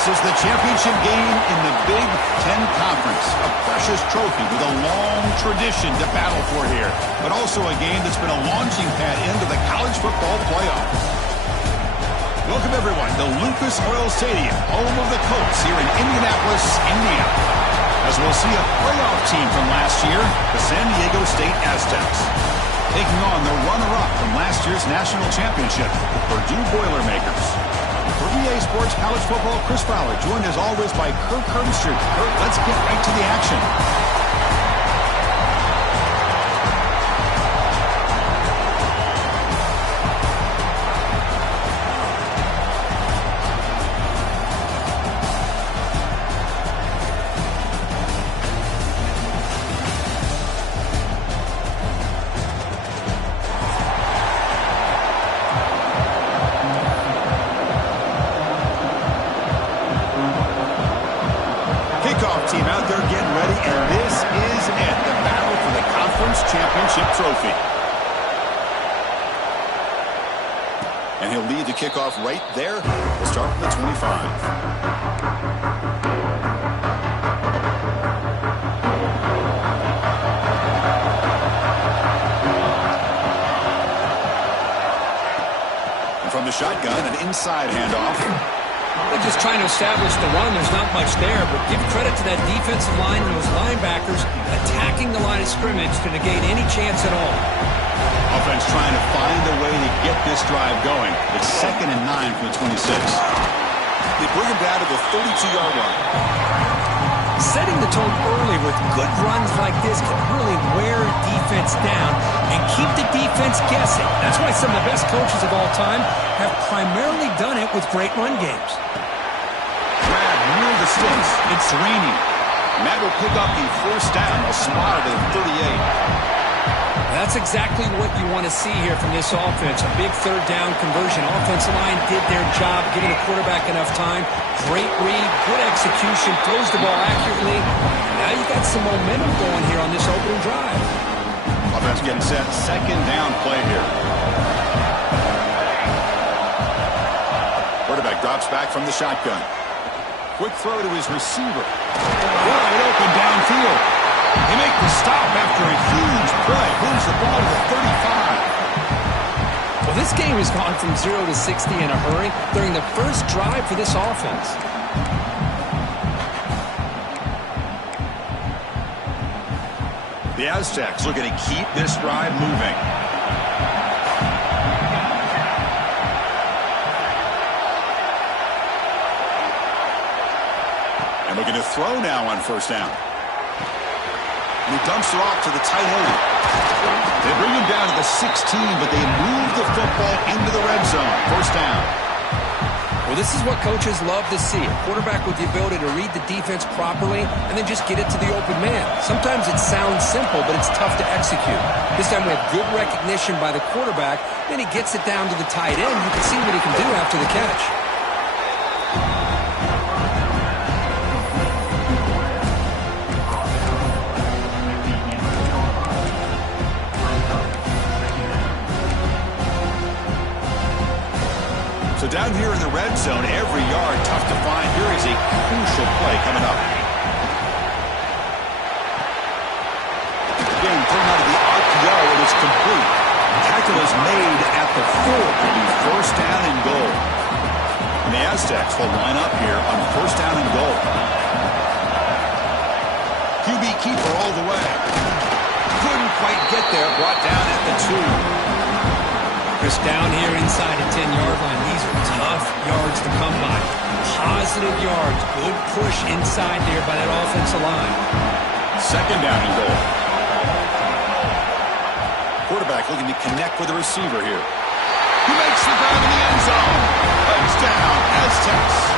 This is the championship game in the Big Ten Conference. A precious trophy with a long tradition to battle for here. But also a game that's been a launching pad into the college football playoffs. Welcome, everyone, to Lucas Oil Stadium, home of the Colts here in Indianapolis, Indiana. As we'll see a playoff team from last year, the San Diego State Aztecs, taking on the runner-up from last year's national championship, the Purdue Boilermakers. For EA Sports College Football, Chris Fowler, joined as always by Kirk Herbstreit. Kirk, let's get right to the action. Team out there getting ready, and this is it, the battle for the conference championship trophy. And he'll lead the kickoff right there. We'll start from the 25. And from the shotgun, an inside handoff. They're just trying to establish the run. There's not much there, but give credit to that defensive line and those linebackers attacking the line of scrimmage to negate any chance at all. Offense trying to find a way to get this drive going. It's 2nd and 9 from the 26. They bring him down to the 32-yard line. Setting the tone early with good runs like this can really wear a defense down and keep the defense guessing. That's why some of the best coaches of all time have primarily done it with great run games. Grab near the sticks. It's raining. And that will pick up the first down. A spot at the 38. That's exactly what you want to see here from this offense. A big third down conversion. Offensive line did their job, giving the quarterback enough time. Great read, good execution, throws the ball accurately. Now you got some momentum going here on this opening drive. Offense getting set. 2nd down play here. Quarterback drops back from the shotgun. Quick throw to his receiver. Wide open downfield. They make the stop after a huge play. Moves the ball to the 35. Well, this game has gone from 0 to 60 in a hurry during the first drive for this offense. The Aztecs looking to keep this drive moving. And looking to throw now on first down. And he dumps it off to the tight end. They bring him down to the 16, but they move the football into the red zone. First down. Well, this is what coaches love to see. A quarterback with the ability to read the defense properly and then just get it to the open man. Sometimes it sounds simple, but it's tough to execute. This time we have good recognition by the quarterback. Then he gets it down to the tight end. You can see what he can do after the catch. So down here in the red zone, every yard tough to find. Here is a crucial play coming up. Game thrown out of the RPO, and it's complete. Tackle is made at the 4. It'll be first down and goal. And the Aztecs will line up here on first down and goal. QB keeper all the way. Couldn't quite get there. Brought down at the 2. Chris down here inside the 10-yard line. These are tough yards to come by. Positive yards. Good push inside there by that offensive line. 2nd down and goal. Quarterback looking to connect with the receiver here. He makes the grab in the end zone. Touchdown, Aztecs.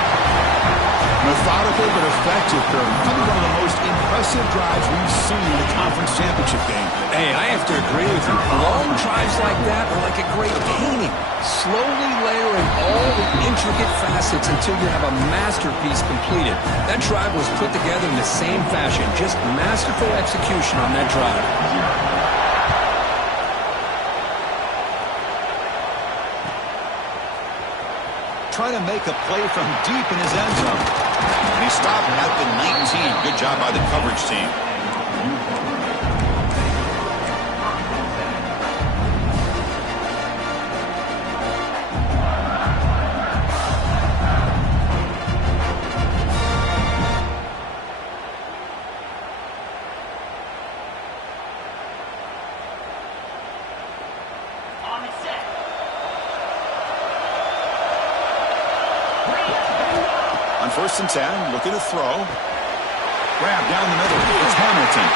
Methodical but effective, Kirk. Probably one of the most impressive drives we've seen in the conference championship game. Hey, I have to agree with you. Long drives like that are like a great painting. Slowly layering all the intricate facets until you have a masterpiece completed. That drive was put together in the same fashion. Just masterful execution on that drive. trying to make a play from deep in his end zone. And he stopped at the 19. Good job by the coverage team. On 1st and 10, looking to throw. Grab down the middle. It's Hamilton.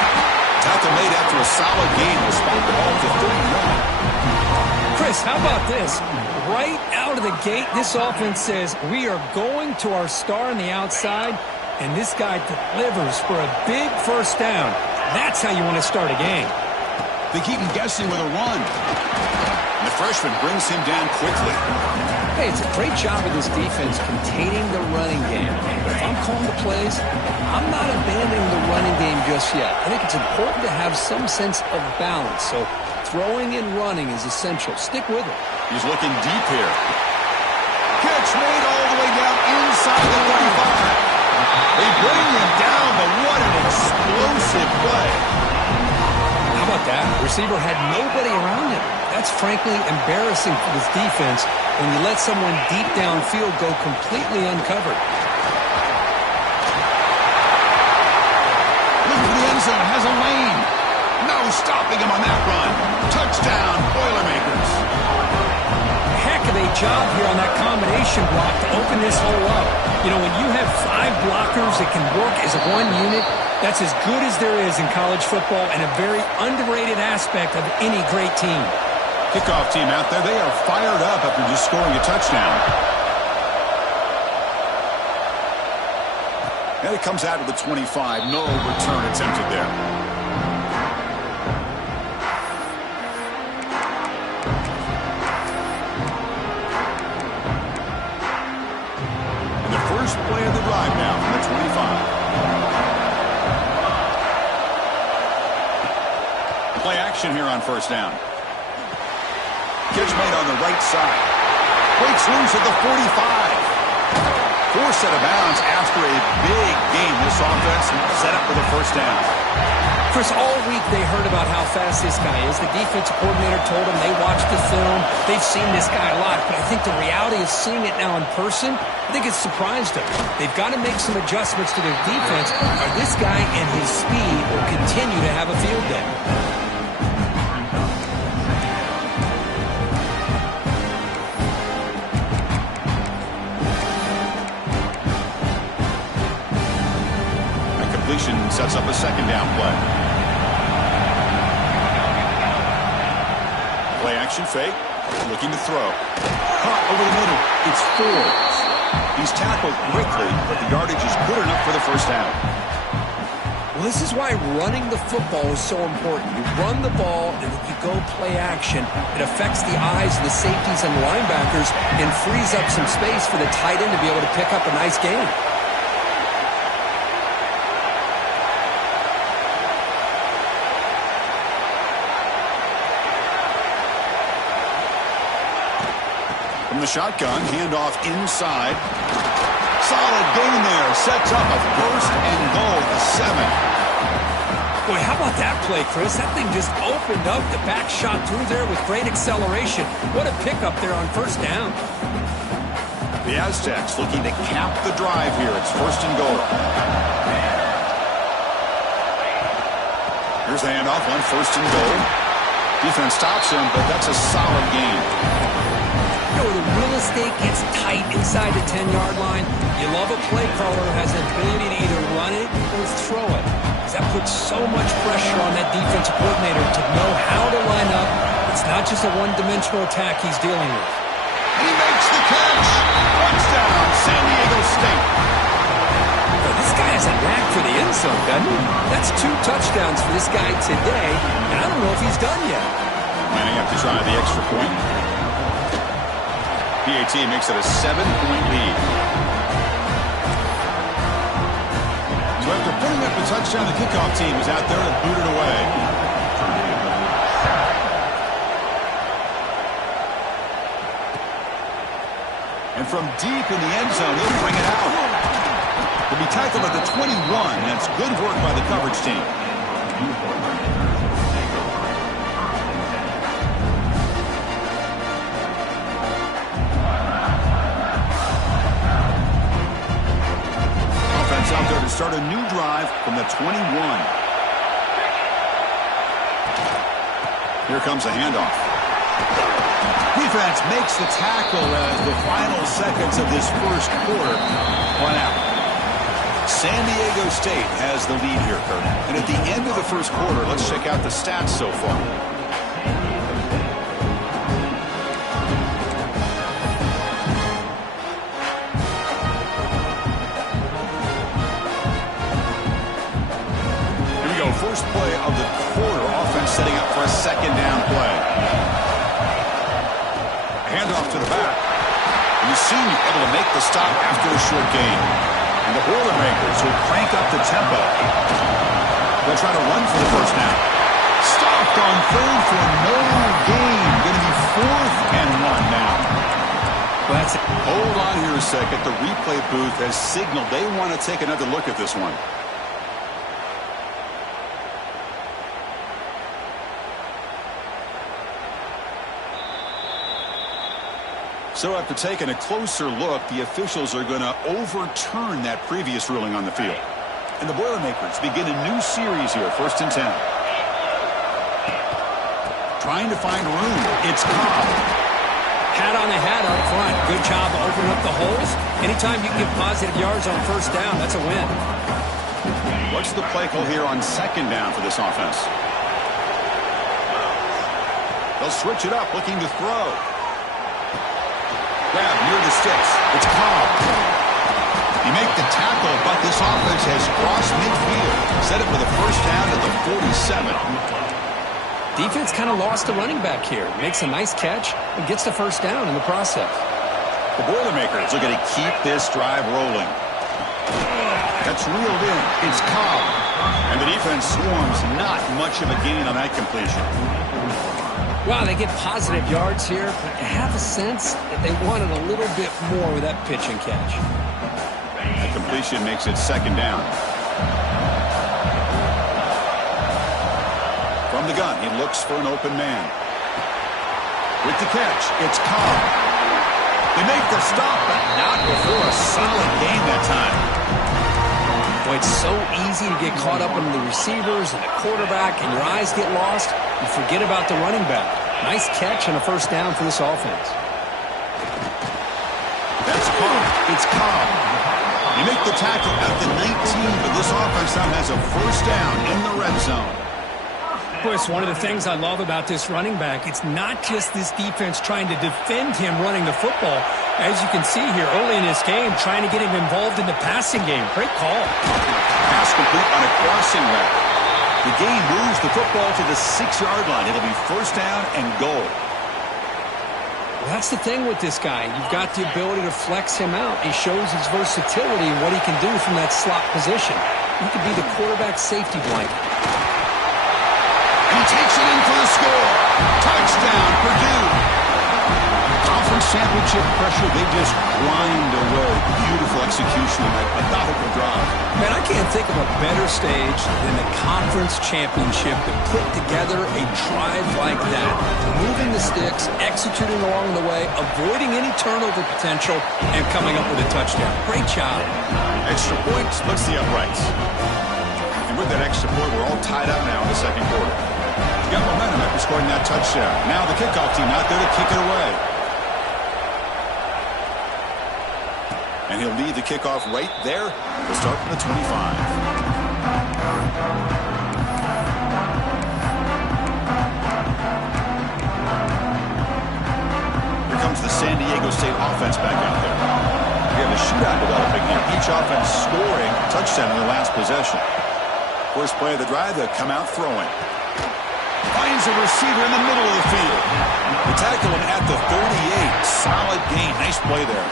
Tackle made after a solid gain. Will spot the ball to 31. Chris, how about this? Right out of the gate, this offense says we are going to our star on the outside, and this guy delivers for a big first down. That's how you want to start a game. They keep him guessing with a run. And the freshman brings him down quickly. Hey, it's a great job of this defense containing the running game. But if I'm calling the plays, I'm not abandoning the running game just yet. I think it's important to have some sense of balance. So throwing and running is essential. Stick with it. He's looking deep here. Catch made all the way down inside the 35. They bring him down, but what an explosive play. How about that? The receiver had nobody around him. That's frankly embarrassing for this defense when you let someone deep downfield go completely uncovered. Looking for the end zone, has a lane. No stopping him on that run. Touchdown, Boilermakers. Heck of a job here on that combination block to open this hole up. You know, when you have 5 blockers that can work as one unit, that's as good as there is in college football and a very underrated aspect of any great team. Kickoff team out there, they are fired up after just scoring a touchdown. And it comes out of the 25. No return attempted there. And the first play of the drive now from the 25. Play action here on 1st down. Catch made on the right side. Breaks loose at the 45. Forced out of bounds after a big game. This offense set up for the 1st down. Chris, all week they heard about how fast this guy is. The defensive coordinator told them they watched the film. They've seen this guy a lot. But I think the reality of seeing it now in person, I think it's surprised them. They've got to make some adjustments to their defense, or this guy and his speed will continue to have a field day. Sets up a 2nd down play. Play action fake. Looking to throw. Caught over the middle. It's Forbes. He's tackled quickly, but the yardage is good enough for the 1st down. Well, this is why running the football is so important. You run the ball, and then you go play action. It affects the eyes of the safeties and linebackers and frees up some space for the tight end to be able to pick up a nice gain. From the shotgun, handoff inside. Solid gain there. Sets up a 1st and goal at the 7. Boy, how about that play, Chris? That thing just opened up. The back shot through there with great acceleration. What a pickup there on 1st down. The Aztecs looking to cap the drive here. It's 1st and goal. Here's the handoff on 1st and goal. Defense stops him, but that's a solid gain. You know, the real estate gets tight inside the 10-yard line. You love a play caller who has the ability to either run it or throw it. That puts so much pressure on that defensive coordinator to know how to line up. It's not just a one-dimensional attack he's dealing with. He makes the catch. Touchdown, San Diego State. Well, this guy has a knack for the end zone, doesn't he? That's 2 touchdowns for this guy today, and I don't know if he's done yet. Manning have to try the extra point. PAT makes it a 7-point lead. So after putting up the touchdown, the kickoff team is out there to boot it away. And And from deep in the end zone, he'll bring it out. He'll be tackled at the 21. That's good work by the coverage team. Offense out there to start a new drive from the 21. Here comes a handoff. Defense makes the tackle as the final seconds of this first quarter run out. San Diego State has the lead here, Kurt. And at the end of the first quarter, let's check out the stats so far. Here we go. First play of the quarter. Offense setting up for a second down play. Handoff to the back. And you see able to make the stop after a short gain. And the Boilermakers will crank up the tempo. They'll try to run for the first down. Stopped on third for no gain. Going to be 4th and 1 now. Well, that's it. Hold on here a second. The replay booth has signaled they want to take another look at this one. So after taking a closer look, the officials are going to overturn that previous ruling on the field. And the Boilermakers begin a new series here, 1st and 10. Trying to find room. It's Cobb. Hat on the hat up front. Good job of opening up the holes. Anytime you get positive yards on first down, that's a win. What's the play call here on second down for this offense? They'll switch it up, looking to throw. Grab near the sticks. It's Cobb. He make the tackle, but this offense has crossed midfield. Set it for the first down at the 47. Defense kind of lost the running back here. Makes a nice catch and gets the first down in the process. The Boilermakers are going to keep this drive rolling. That's reeled in. It's Cobb. And the defense swarms. Not much of a gain on that completion. Well, they get positive yards here, but I have a sense that they wanted a little bit more with that pitch and catch. That completion makes it second down. From the gun, he looks for an open man. With the catch, it's Cobb. They make the stop, but not before a solid gain that time. Boy, it's so easy to get caught up in the receivers and the quarterback, and your eyes get lost. You forget about the running back. Nice catch and a first down for this offense. That's Cobb. It's Cobb. You make the tackle at the 19, but this offense now has a first down in the red zone. Boy, it's one of the things I love about this running back. It's not just this defense trying to defend him running the football. As you can see here early in this game, trying to get him involved in the passing game. Great call. Pass complete on a crossing route. The game moves the football to the 6-yard line. It'll be first down and goal. Well, that's the thing with this guy. You've got the ability to flex him out. He shows his versatility and what he can do from that slot position. He could be the quarterback safety blanket. He takes it in for the score. Touchdown, Purdue. Conference championship pressure, they just grind away. Beautiful execution of that methodical drive. Man, I can't think of a better stage than the conference championship to put together a drive like that. Moving the sticks, executing along the way, avoiding any turnover potential, and coming up with a touchdown. Great job. Extra point splits the uprights. And with that extra point, we're all tied up now in the second quarter. You got momentum after scoring that touchdown. Now the kickoff team out there to kick it away. And he'll lead the kickoff right there. We'll start from the 25. Here comes the San Diego State offense back out there. We have a shootout developing here. Each offense scoring a touchdown in their last possession. First play of the drive, they'll come out throwing. Finds a receiver in the middle of the field. They tackle him at the 38. Solid gain. Nice play there.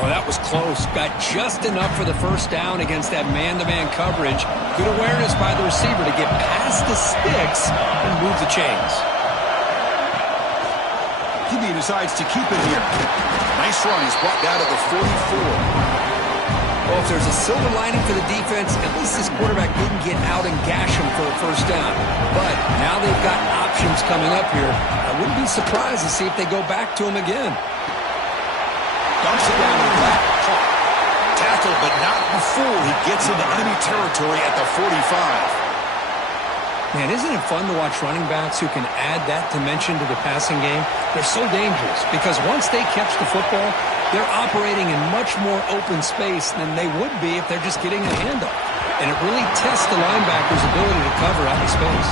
Oh, that was close. Got just enough for the first down against that man-to-man coverage. Good awareness by the receiver to get past the sticks and move the chains. He maybe he decides to keep it here. Nice run. He's brought down to the 44. Well, if there's a silver lining for the defense, at least this quarterback didn't get out and gash him for a first down. But now they've got options coming up here. I wouldn't be surprised to see if they go back to him again. Dumps it down the back. Tackle, but not before he gets into enemy territory at the 45. Man, isn't it fun to watch running backs who can add that dimension to the passing game? They're so dangerous because once they catch the football, they're operating in much more open space than they would be if they're just getting a handoff. And it really tests the linebacker's ability to cover out of space.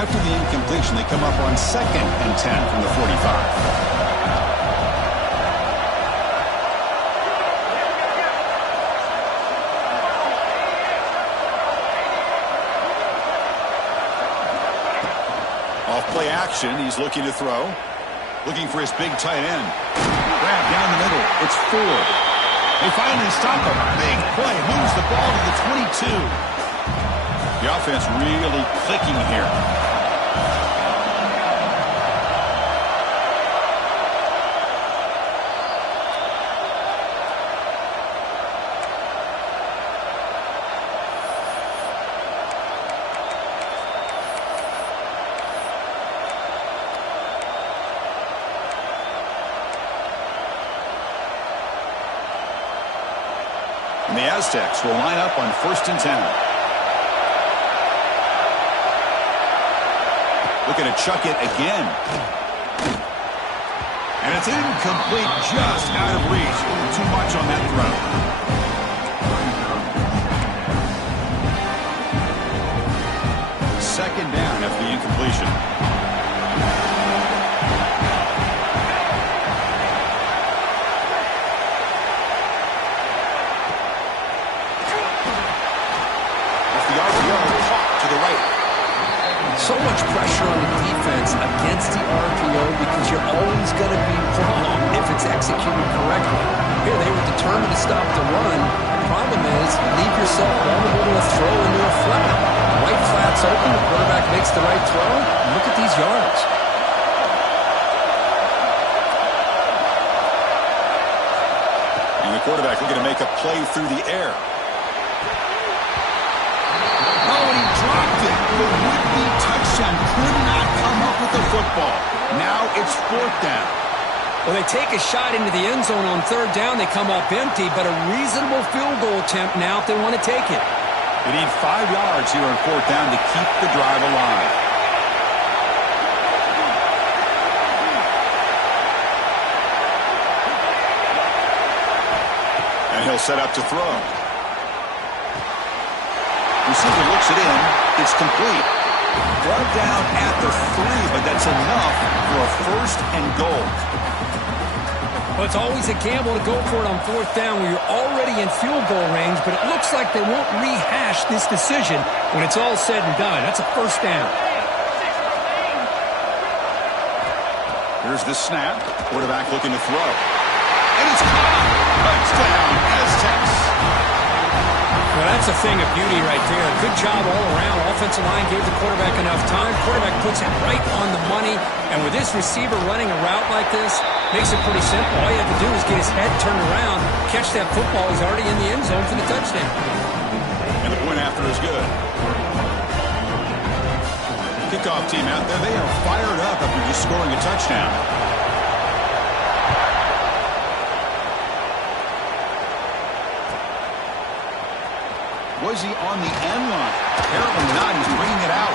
After the incompletion, they come up on 2nd and 10 from the 45. Off-play action, he's looking to throw. Looking for his big tight end. Grab down the middle. It's Ford. They finally stop him. Big play. Moves the ball to the 22. The offense really clicking here. And the Aztecs will line up on 1st and 10. Looking to chuck it again. And it's incomplete, just out of reach. Too much on that throw. 2nd down after the incompletion. So much pressure on the defense against the RPO because you're always going to be wrong if it's executed correctly. Here, they were determined to stop the run. The problem is you leave yourself vulnerable to a throw into a flat. The right flat's open, the quarterback makes the right throw. Look at these yards. And the quarterback looking to make a play through the air. Dropped it. The would-be touchdown could not come up with the football. Now it's 4th down. Well, they take a shot into the end zone on 3rd down. They come up empty, but a reasonable field goal attempt now if they want to take it. They need 5 yards here on 4th down to keep the drive alive. And he'll set up to throw. Receiver looks it in. It's complete. Brought down at the 3, but that's enough for a 1st and goal. Well, it's always a gamble to go for it on 4th down when you're already in field goal range, but it looks like they won't rehash this decision when it's all said and done. That's a 1st down. Here's the snap. Quarterback looking to throw. And it's caught. Touchdown, Aztecs. Well, that's a thing of beauty right there. Good job all around. Offensive line gave the quarterback enough time. Quarterback puts it right on the money. And with this receiver running a route like this, makes it pretty simple. All you have to do is get his head turned around, catch that football. He's already in the end zone for the touchdown. And the point after is good. Kickoff team out there, they are fired up after just scoring a touchdown. Was he on the end line? Apparently not. He's bringing it out.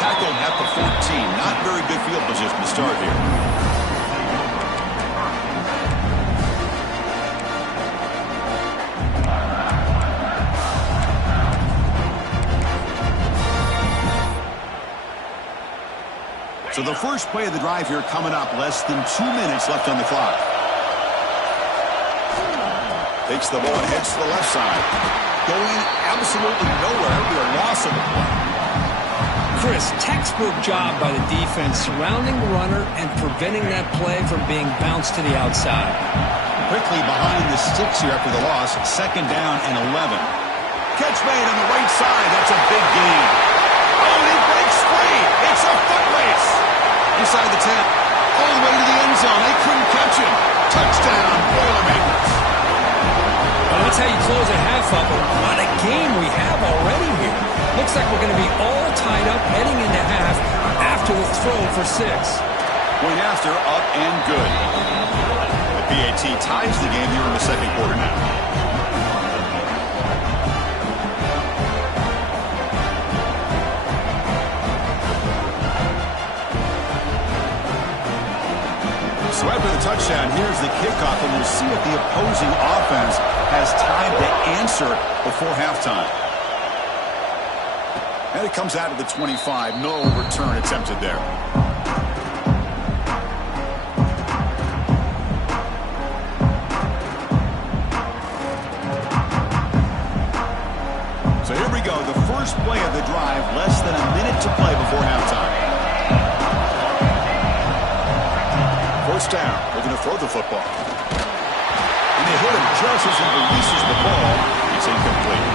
Tackled at the 14. Not very good field position to start here. So the first play of the drive here coming up. Less than 2 minutes left on the clock. Takes the ball and heads to the left side. Going absolutely nowhere. It'll be a loss of the play. Chris, textbook job by the defense surrounding the runner and preventing that play from being bounced to the outside. Quickly behind the sticks here after the loss. 2nd down and 11. Catch made on the right side. That's a big gain. Oh, and he breaks free. It's a foot race. Inside the 10. All the way to the end zone. They couldn't catch him. Touchdown, Boilermakers. Well, that's how you close a half up. What a game we have already here. Looks like we're going to be all tied up heading into half after the throw for 6. Point after, up and good. The PAT ties the game here in the second quarter now. So after the touchdown, here's the kickoff, and we'll see if the opposing offense has time to answer before halftime. And it comes out of the 25. No return attempted there. So here we go. The first play of the drive, less than a minute to play before halftime. First down, looking to throw the football. And they hit him just as he releases the ball. It's incomplete.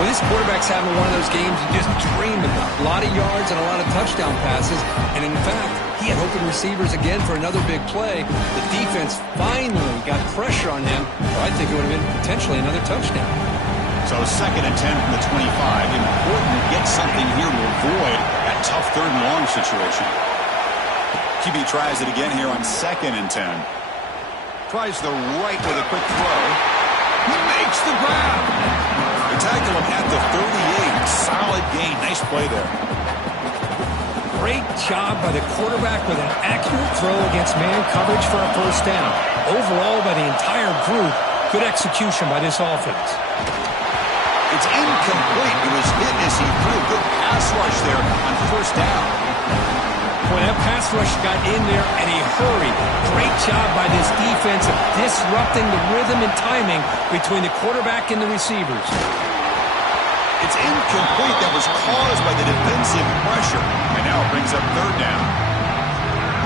Well, this quarterback's having one of those games you just dream about. A lot of yards and a lot of touchdown passes. And in fact, he had open receivers again for another big play. The defense finally got pressure on him. Or I think it would have been potentially another touchdown. So 2nd and 10 from the 25. Important to get something here to avoid that tough 3rd and long situation. QB tries it again here on 2nd and 10. Tries the right with a quick throw. He makes the grab. They tackle him at the 38. Solid gain. Nice play there. Great job by the quarterback with an accurate throw against man coverage for a first down. Overall, by the entire group, good execution by this offense. It's incomplete. It was hit as he threw a good pass rush there on first down. Boy, that pass rush got in there in a hurry. Great job by this defense of disrupting the rhythm and timing between the quarterback and the receivers. It's incomplete. That was caused by the defensive pressure. And now it brings up 3rd down.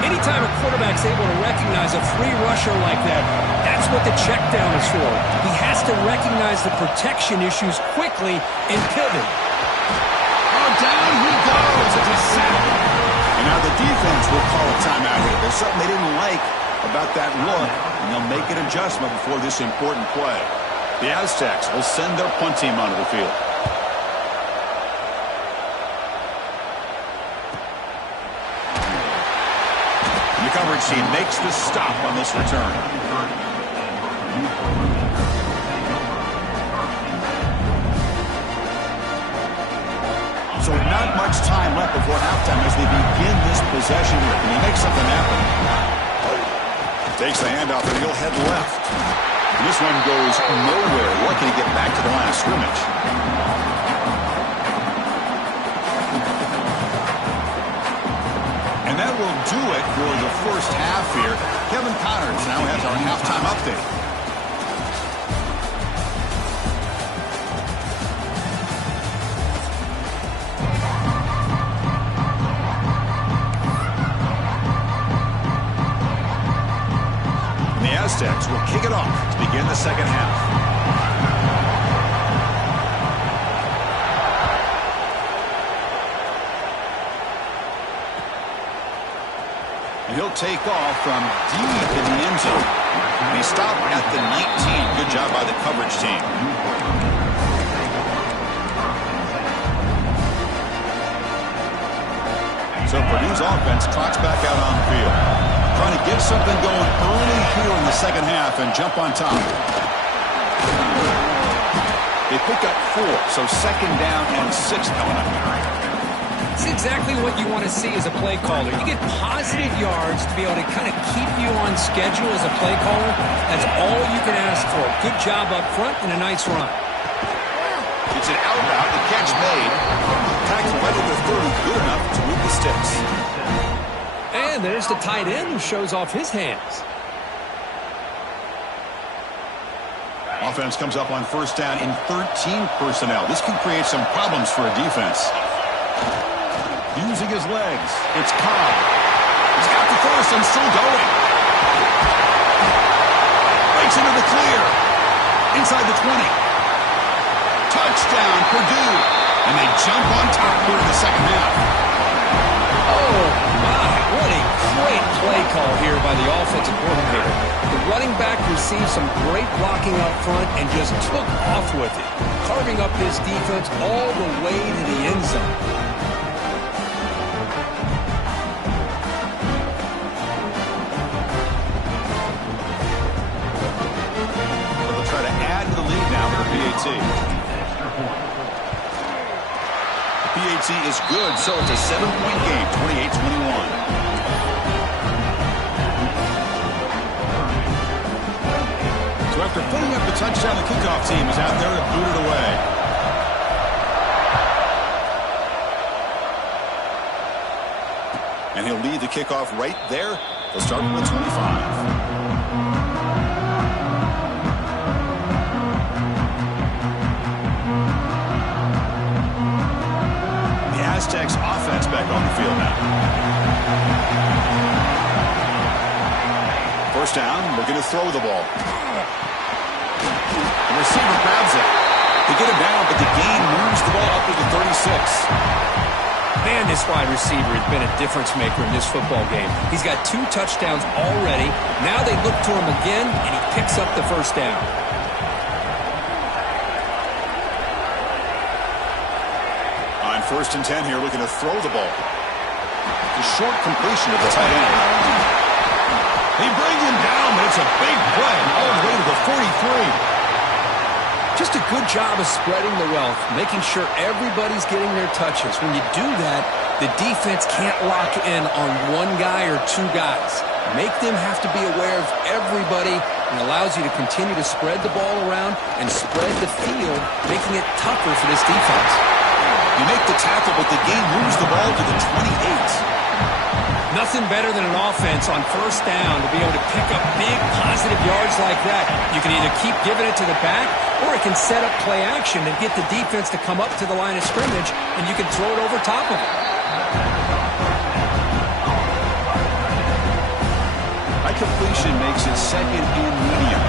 Anytime a quarterback's able to recognize a free rusher like that, that's what the check down is for. He has to recognize the protection issues quickly and pivot. Oh, down he goes. It's a sack. And now the defense will call a timeout here. There's something they didn't like about that look, and they'll make an adjustment before this important play. The Aztecs will send their punt team onto the field. And the coverage team makes the stop on this return. So not much time left before halftime as they begin this possession here. Can he make something happen? Takes the handoff and he'll head left. And this one goes nowhere. Lucky to get back to the line of scrimmage. And that will do it for the first half here. Kevin Connors now has our halftime update. Aztecs will kick it off to begin the second half. And he'll take off from deep in the end zone. And he stopped at the 19. Good job by the coverage team. So Purdue's offense trots back out on the field. Trying to get something going early here in the second half and jump on top. They pick up 4, so 2nd down and 6 coming up. It's exactly what you want to see as a play caller. You get positive yards to be able to kind of keep you on schedule as a play caller. That's all you can ask for. Good job up front and a nice run. It's an out route. The catch made. Tackle right at the 30. Good enough to move the sticks. And there's the tight end who shows off his hands. Offense comes up on first down in 13 personnel. This can create some problems for a defense. Using his legs. It's Cobb. He's got the first and still going. Breaks into the clear. Inside the 20. Touchdown, Purdue. And they jump on top here in the second half. Oh, my. What a great play call here by the offensive coordinator. The running back received some great blocking up front and just took off with it, carving up his defense all the way to the end zone. They'll try to add to the lead now for the PAT. PAT is good, so it's a 7-point game, 28-21. So after putting up the touchdown, the kickoff team is out there to boot it away. And he'll lead the kickoff right there. They'll start from the 25. Aztecs offense back on the field now. First down, looking to throw the ball. The receiver grabs it. They get him down, but the gain moves the ball up to the 36. Man, this wide receiver has been a difference maker in this football game. He's got 2 touchdowns already. Now they look to him again, and he picks up the first down. First and 10 here, looking to throw the ball. The short completion of the tight end. They bring him down, but it's a big play all the way to the 43. Just a good job of spreading the wealth, making sure everybody's getting their touches. When you do that, the defense can't lock in on one guy or 2 guys. Make them have to be aware of everybody, and allows you to continue to spread the ball around and spread the field, making it tougher for this defense. You make the tackle, but the game moves the ball to the 28. Nothing better than an offense on first down to be able to pick up big positive yards like that. You can either keep giving it to the back, or it can set up play action and get the defense to come up to the line of scrimmage, and you can throw it over top of it. High completion makes it second and medium.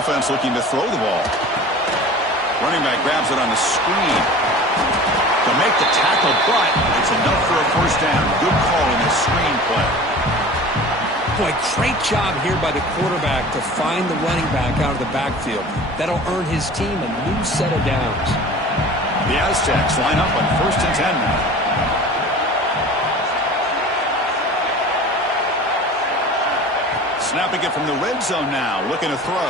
Offense looking to throw the ball. Running back grabs it on the screen to make the tackle, but it's enough for a first down. Good call in this screen play. Boy, great job here by the quarterback to find the running back out of the backfield. That'll earn his team a new set of downs. The Aztecs line up on first and 10 now. Snapping it from the red zone now, looking to throw.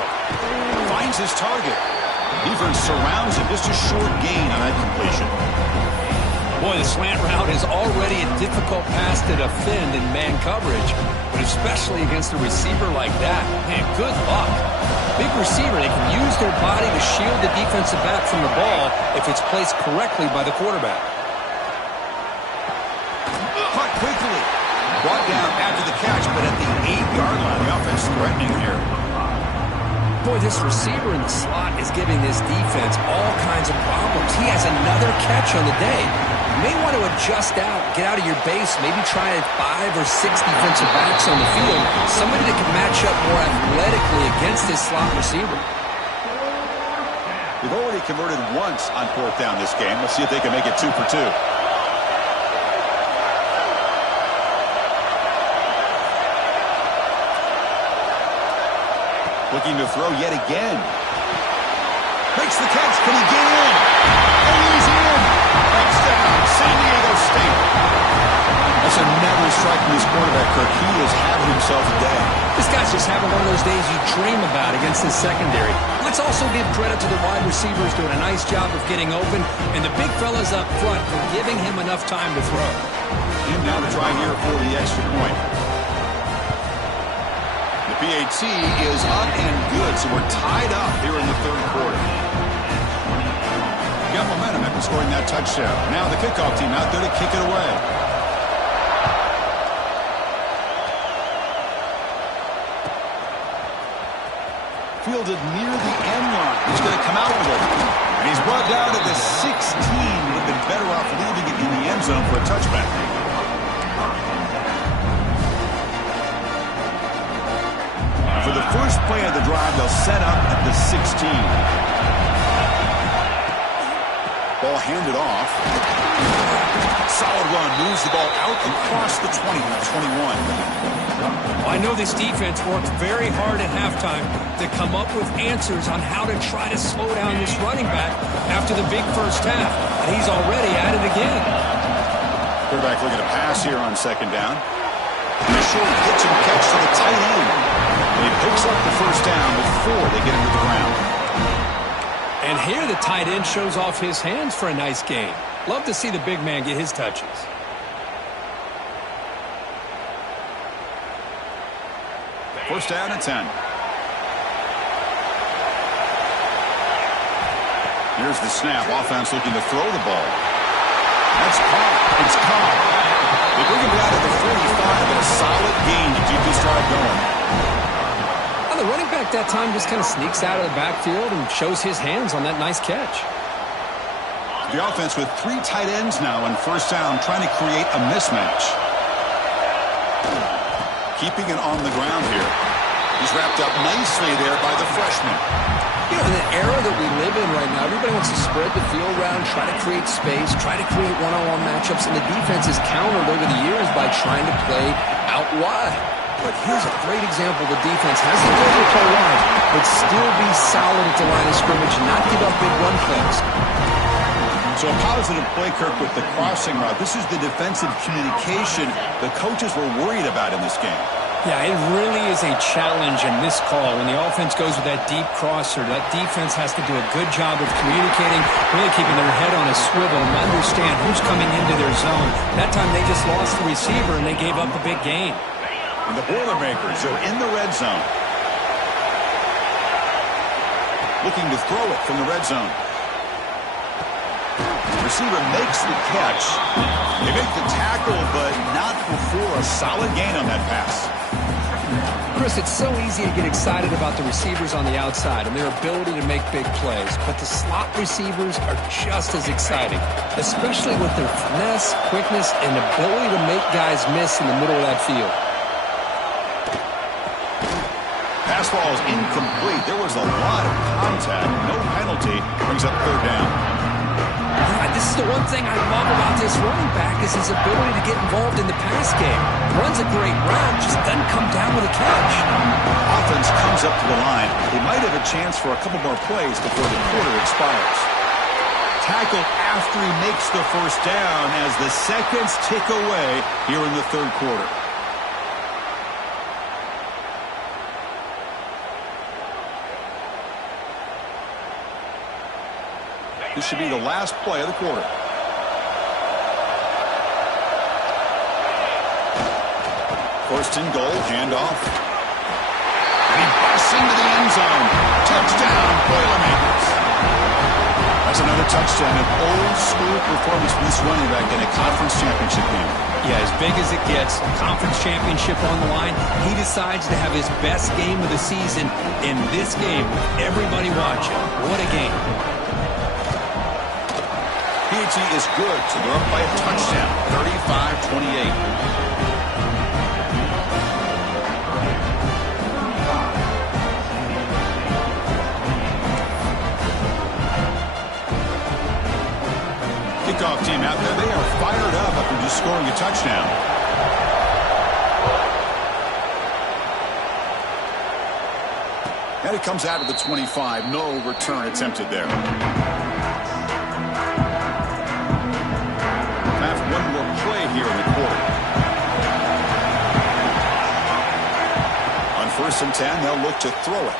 Finds his target. Defense surrounds him. Just a short gain on that completion. Boy, the slant route is already a difficult pass to defend in man coverage, but especially against a receiver like that. Man, good luck. Big receiver, they can use their body to shield the defensive back from the ball if it's placed correctly by the quarterback. Caught quickly. Brought down after the catch, but at the 8-yard line, the offense threatening here. Boy, this receiver in the slot is giving this defense all kinds of problems. He has another catch on the day. You may want to adjust out, get out of your base, maybe try 5 or 6 defensive backs on the field, somebody that can match up more athletically against this slot receiver. They've already converted once on 4th down this game. Let's see if they can make it 2 for 2. Looking to throw yet again. Makes the catch. Can he get in? And he's in. Touchdown, San Diego State. That's another strike from this quarterback, Kirk. He has having himself a day. This guy's just having one of those days you dream about against this secondary. Let's also give credit to the wide receivers doing a nice job of getting open, and the big fellas up front for giving him enough time to throw. Him now to try here for the extra point. PAT is up and good, so we're tied up here in the 3rd quarter. Got momentum after scoring that touchdown. Now the kickoff team out there to kick it away. Fielded near the end line. He's going to come out with it. And he's brought down to the 16. Would have been better off leaving it in the end zone for a touchback. For the first play of the drive, they'll set up at the 16. Ball handed off. Solid run. Moves the ball out across the 20 to 21. I know this defense worked very hard at halftime to come up with answers on how to try to slow down this running back after the big first half. And he's already at it again. Quarterback looking to pass here on second down. And a short pitch and catch to the tight end. And he picks up the first down before they get him to the ground. And here the tight end shows off his hands for a nice game. Love to see the big man get his touches. First down and 10. Here's the snap. Offense looking to throw the ball. That's caught. It's caught. They bring him down to the 45, but a solid gain to keep this drive going. Well, the running back that time just kind of sneaks out of the backfield and shows his hands on that nice catch. The offense with 3 tight ends now on first down, trying to create a mismatch. Keeping it on the ground here. He's wrapped up nicely there by the freshman. You know, in the era that we live in right now, everybody wants to spread the field around, try to create space, try to create one-on-one matchups, and the defense is countered over the years by trying to play out wide. But here's a great example. The defense has the ability to play wide, but still be solid at the line of scrimmage and not give up big run plays. So a positive play, Kirk, with the crossing route. This is the defensive communication the coaches were worried about in this game. Yeah, it really is a challenge in this call. When the offense goes with that deep crosser, that defense has to do a good job of communicating, really keeping their head on a swivel and understand who's coming into their zone. That time they just lost the receiver and they gave up a big gain. And the Boilermakers are in the red zone. Looking to throw it from the red zone. Receiver makes the catch. They make the tackle, but not before a solid gain on that pass. Chris, it's so easy to get excited about the receivers on the outside and their ability to make big plays, but the slot receivers are just as exciting, especially with their finesse, quickness, and ability to make guys miss in the middle of that field. Pass ball is incomplete. There was a lot of contact. No penalty. Brings up third down. This is the one thing I love about this running back is his ability to get involved in the pass game. Runs a great route, just doesn't come down with a catch. Offense comes up to the line. They might have a chance for a couple more plays before the quarter expires. Tackled after he makes the first down as the seconds tick away here in the third quarter. This should be the last play of the quarter. First and goal, handoff. And he busts into the end zone. Touchdown, Boilermakers. That's another touchdown. An old-school performance from this running back in a conference championship game. Yeah, as big as it gets, conference championship on the line, he decides to have his best game of the season in this game with everybody watching. What a game. PhD is good, so they're up by a touchdown, 35-28. Kickoff team out there, they are fired up after just scoring a touchdown. And it comes out of the 25, no return attempted there. One more play here in the quarter. On first and 10, they'll look to throw it.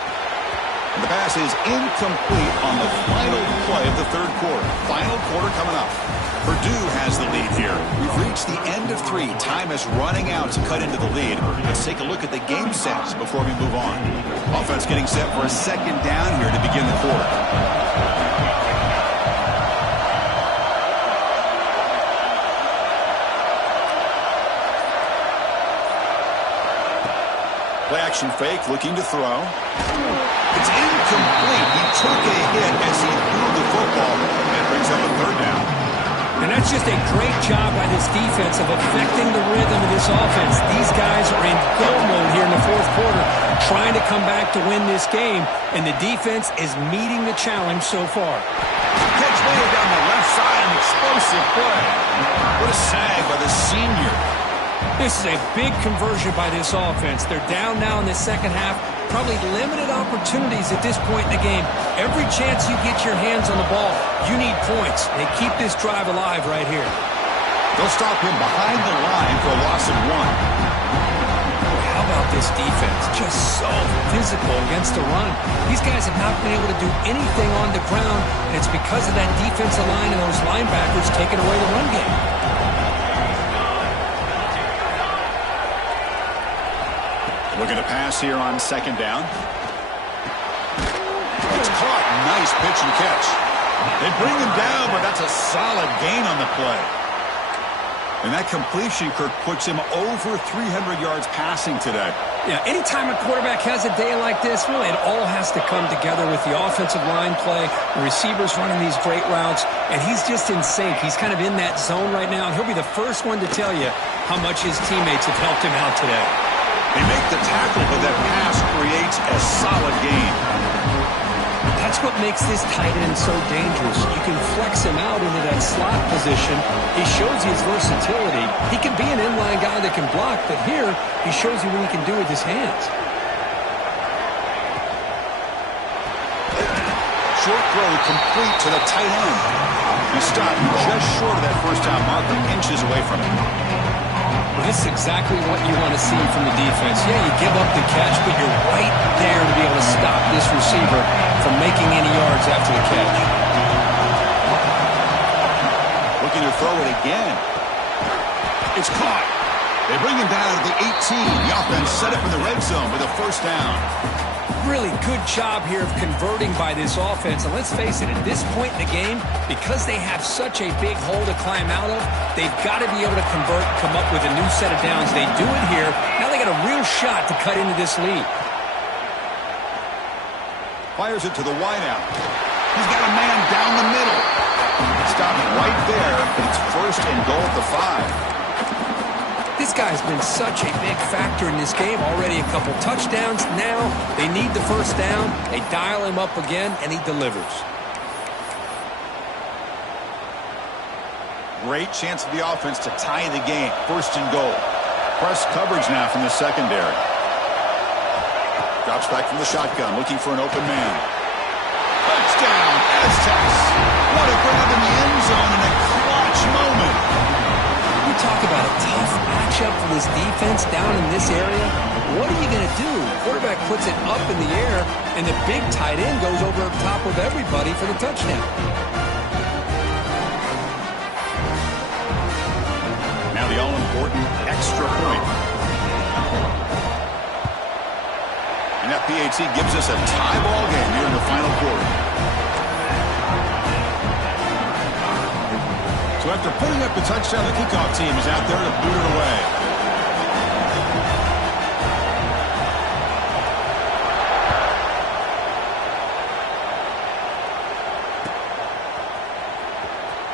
And the pass is incomplete on the final play of the third quarter. Final quarter coming up. Purdue has the lead here. We've reached the end of 3. Time is running out to cut into the lead. Let's take a look at the game sets before we move on. Offense getting set for a second down here to begin the quarter. Play action fake, looking to throw. It's incomplete. He took a hit as he threw the football. And brings up a third down. And that's just a great job by this defense of affecting the rhythm of this offense. These guys are in go mode here in the fourth quarter, trying to come back to win this game, and the defense is meeting the challenge so far. Catch made down the left side, an explosive play. What a sag by the senior. This is a big conversion by this offense. They're down now in the second half. Probably limited opportunities at this point in the game. Every chance you get your hands on the ball, you need points. They keep this drive alive right here. They'll stop him behind the line for a loss of 1. How about this defense? Just so physical against the run. These guys have not been able to do anything on the ground, and it's because of that defensive line and those linebackers taking away the run game. Looking to pass here on second down. It's caught. Nice pitch and catch. They bring him down, but that's a solid gain on the play. And that completion, Kirk, puts him over 300 yards passing today. Yeah, anytime a quarterback has a day like this, really it all has to come together with the offensive line play, the receivers running these great routes, and he's just in sync. He's kind of in that zone right now, and he'll be the first one to tell you how much his teammates have helped him out today. They make the tackle, but that pass creates a solid gain. That's what makes this tight end so dangerous. You can flex him out into that slot position. He shows you his versatility. He can be an inline guy that can block, but here he shows you what he can do with his hands. Short throw complete to the tight end. He stopped just short of that first down marker, inches away from it. Well, this is exactly what you want to see from the defense. Yeah, you give up the catch, but you're right there to be able to stop this receiver from making any yards after the catch. Looking to throw it again. It's caught. They bring him down to the 18. The offense set up in the red zone with a first down. Really good job here of converting by this offense. And let's face it, at this point in the game, because they have such a big hole to climb out of, they've got to be able to convert, come up with a new set of downs. They do it here. Now they got a real shot to cut into this lead. Fires it to the wideout. He's got a man down the middle. Stopped right there. It's first and goal at the 5. This guy's been such a big factor in this game. Already a couple touchdowns. Now they need the first down. They dial him up again, and he delivers. Great chance for the offense to tie the game. First and goal. Press coverage now from the secondary. Drops back from the shotgun, looking for an open man. Touchdown, Aztecs. What a grab in the end zone in a clutch moment. You talk about a tough matchup for this defense down in this area. What are you going to do? Quarterback puts it up in the air, and the big tight end goes over top of everybody for the touchdown. Now the all-important extra point. And that PAT gives us a tie ball game here in the final quarter. So after putting up the touchdown, the kickoff team is out there to boot it away.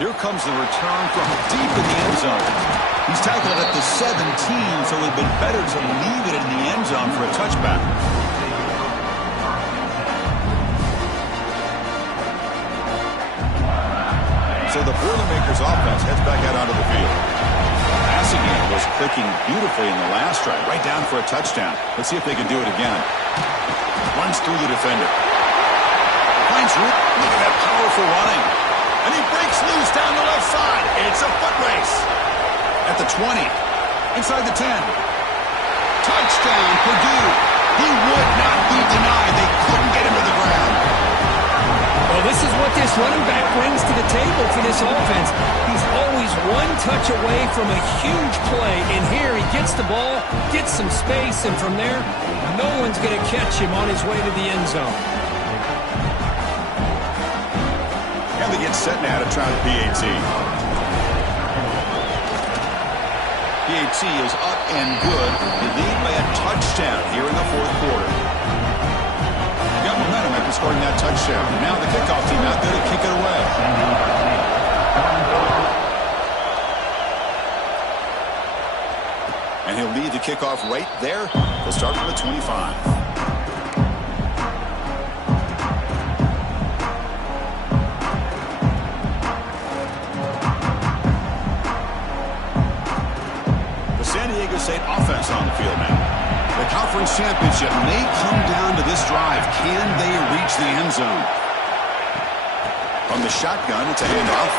Here comes the return from deep in the end zone. He's tackled at the 17, so it would have been better to leave it in the end zone for a touchback. So the Boilermakers offense heads back out onto the field. Passing game was clicking beautifully in the last drive, right down for a touchdown. Let's see if they can do it again. Runs through the defender. Finds room. Look at that powerful running. And he breaks loose down the left side. It's a foot race. At the 20. Inside the 10. Touchdown, Purdue. He would not be denied. They couldn't get him to the ground. Well, this is what this running back brings to the table for this offense. He's always one touch away from a huge play, and here he gets the ball, gets some space, and from there, no one's going to catch him on his way to the end zone. And they get set now to try the PAT. PAT is up and good. They lead by a touchdown here in the fourth quarter. Got momentum after scoring that touchdown. Now the kickoff team out there to kick it away. And he'll lead the kickoff right there. They'll start from the 25. State offense on the field now. The conference championship may come down to this drive. Can they reach the end zone? From the shotgun, it's a handoff.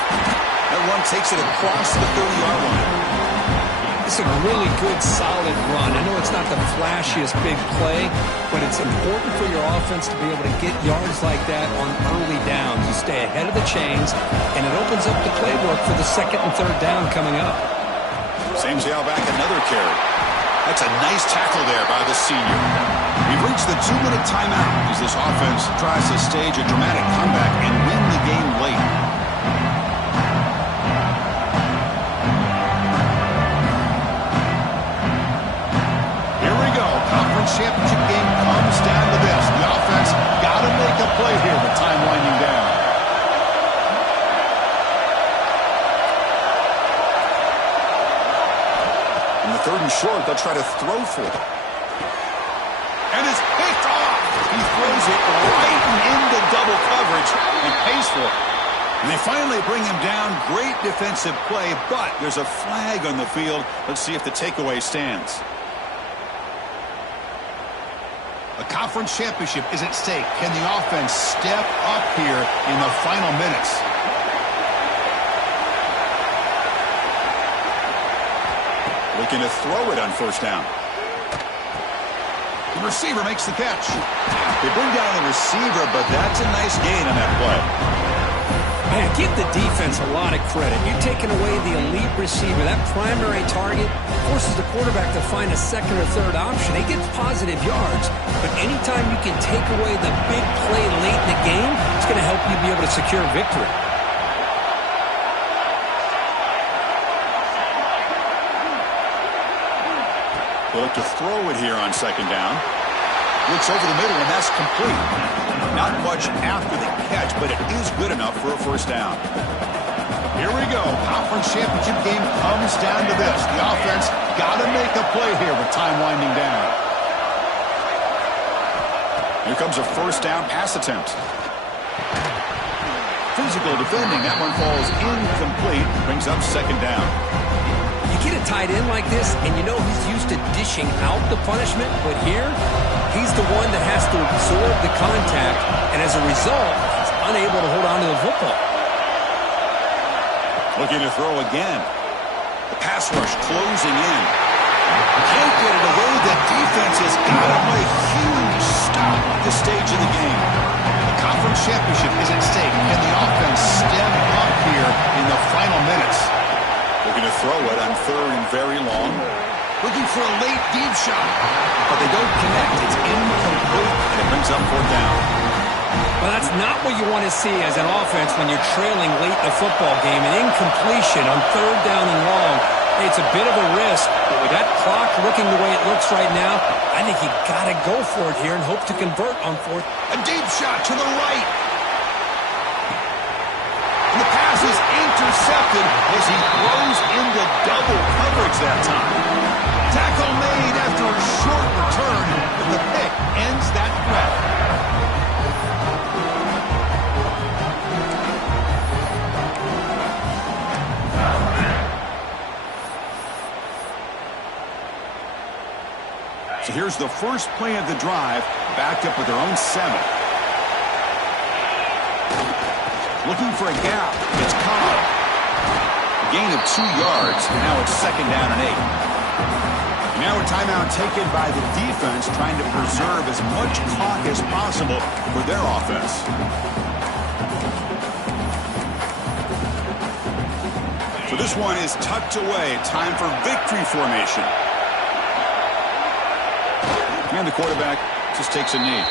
That run takes it across the 30-yard line. It's a really good, solid run. I know it's not the flashiest big play, but it's important for your offense to be able to get yards like that on early downs. You stay ahead of the chains, and it opens up the playbook for the second and third down coming up. Sam's back another carry. That's a nice tackle there by the senior. We've reached the 2-minute timeout as this offense tries to stage a dramatic comeback and win the game late. Championship game comes down to this. The offense got to make a play here with time winding down. In the 3rd and short, they'll try to throw for it. And it's picked off. He throws it right into double coverage and pays for it. And they finally bring him down. Great defensive play, but there's a flag on the field. Let's see if the takeaway stands. A conference championship is at stake. Can the offense step up here in the final minutes? Looking to throw it on 1st down. The receiver makes the catch. They bring down the receiver, but that's a nice gain on that play. Man, give the defense a lot of credit. You're taking away the elite receiver. That primary target forces the quarterback to find a 2nd or 3rd option. He gets positive yards, but anytime you can take away the big play late in the game, it's going to help you be able to secure victory. They look to throw it here on 2nd down. Looks over the middle, and that's complete. Not much after the catch, but it is good enough for a 1st down. Here we go. Conference championship game comes down to this. The offense got to make a play here with time winding down. Here comes a 1st down pass attempt. Physical defending. That one falls incomplete. Brings up 2nd down. You get a tight end like this, and you know he's used to dishing out the punishment, but here, he's the one that has to absorb the contact, and as a result, he's unable to hold on to the football. Looking to throw again. The pass rush closing in. Can't get it away. The defense has got him a huge stop at this stage of the game. The conference championship is at stake. Can the offense step up here in the final minutes? Looking to throw it on 3rd and very long. Looking for a late deep shot. But they don't connect. It's incomplete, and it brings up 4th down. Well, that's not what you want to see as an offense when you're trailing late in a football game. An incompletion on 3rd down and long. Hey, it's a bit of a risk, but with that clock looking the way it looks right now, I think you got to go for it here and hope to convert on 4th. A deep shot to the right. And the pass is intercepted as he throws into double coverage that time. Tackle made after a short return, but the pick ends that threat. So here's the first play of the drive, backed up with their own 7. Looking for a gap. It's caught. A gain of 2 yards. Now it's 2nd down and 8. Now a timeout taken by the defense, trying to preserve as much clock as possible for their offense. So this one is tucked away. Time for victory formation. And the quarterback just takes a knee.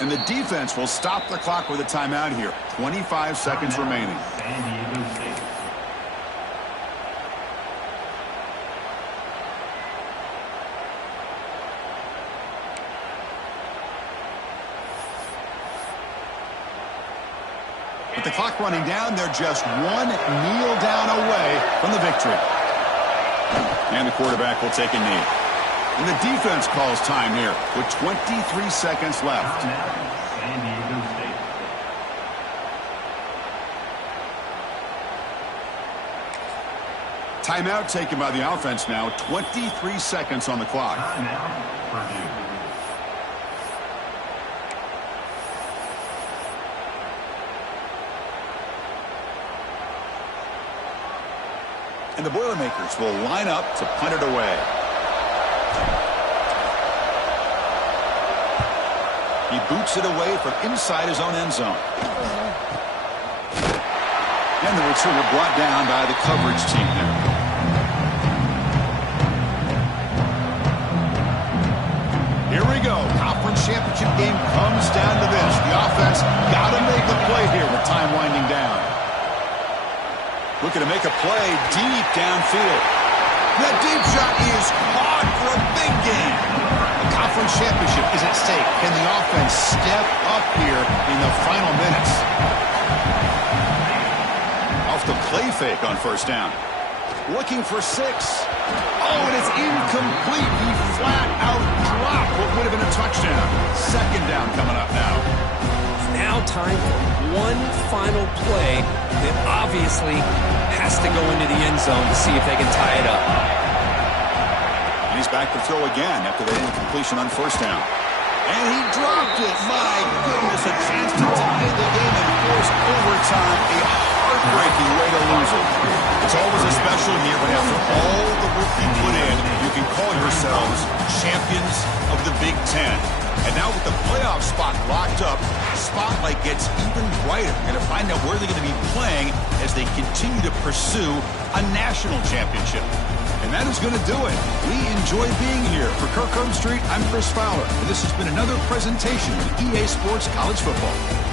And the defense will stop the clock with a timeout here. 25 seconds remaining. With the clock running down, they're just one kneel down away from the victory. And the quarterback will take a knee. And the defense calls time here with 23 seconds left. Timeout taken by the offense now. 23 seconds on the clock. And the Boilermakers will line up to punt it away. He boots it away from inside his own end zone. And the returner brought down by the coverage team there. Here we go. Conference championship game comes down to this. The offense got to make a play here with time winding down. Looking to make a play deep downfield. That deep shot is caught for a big gain. The conference championship is at stake. Can the offense step up here in the final minutes? Off the play fake on first down. Looking for 6. Oh, and it's incomplete. He flat out dropped what would have been a touchdown. Second down coming up now. Now time for one final play that obviously has to go into the end zone to see if they can tie it up. And he's back to throw again after that incompletion on first down. And he dropped it. My goodness, a chance to tie the game and force overtime. A heartbreaking way to lose it. It's always a special year, but after all the work you put in, you can call yourselves champions of the Big Ten. And now with the playoff spot locked up, the spotlight gets even brighter. We're going to find out where they're going to be playing as they continue to pursue a national championship. And that is going to do it. We enjoy being here. For Kirk Street, I'm Chris Fowler. And this has been another presentation of EA Sports College Football.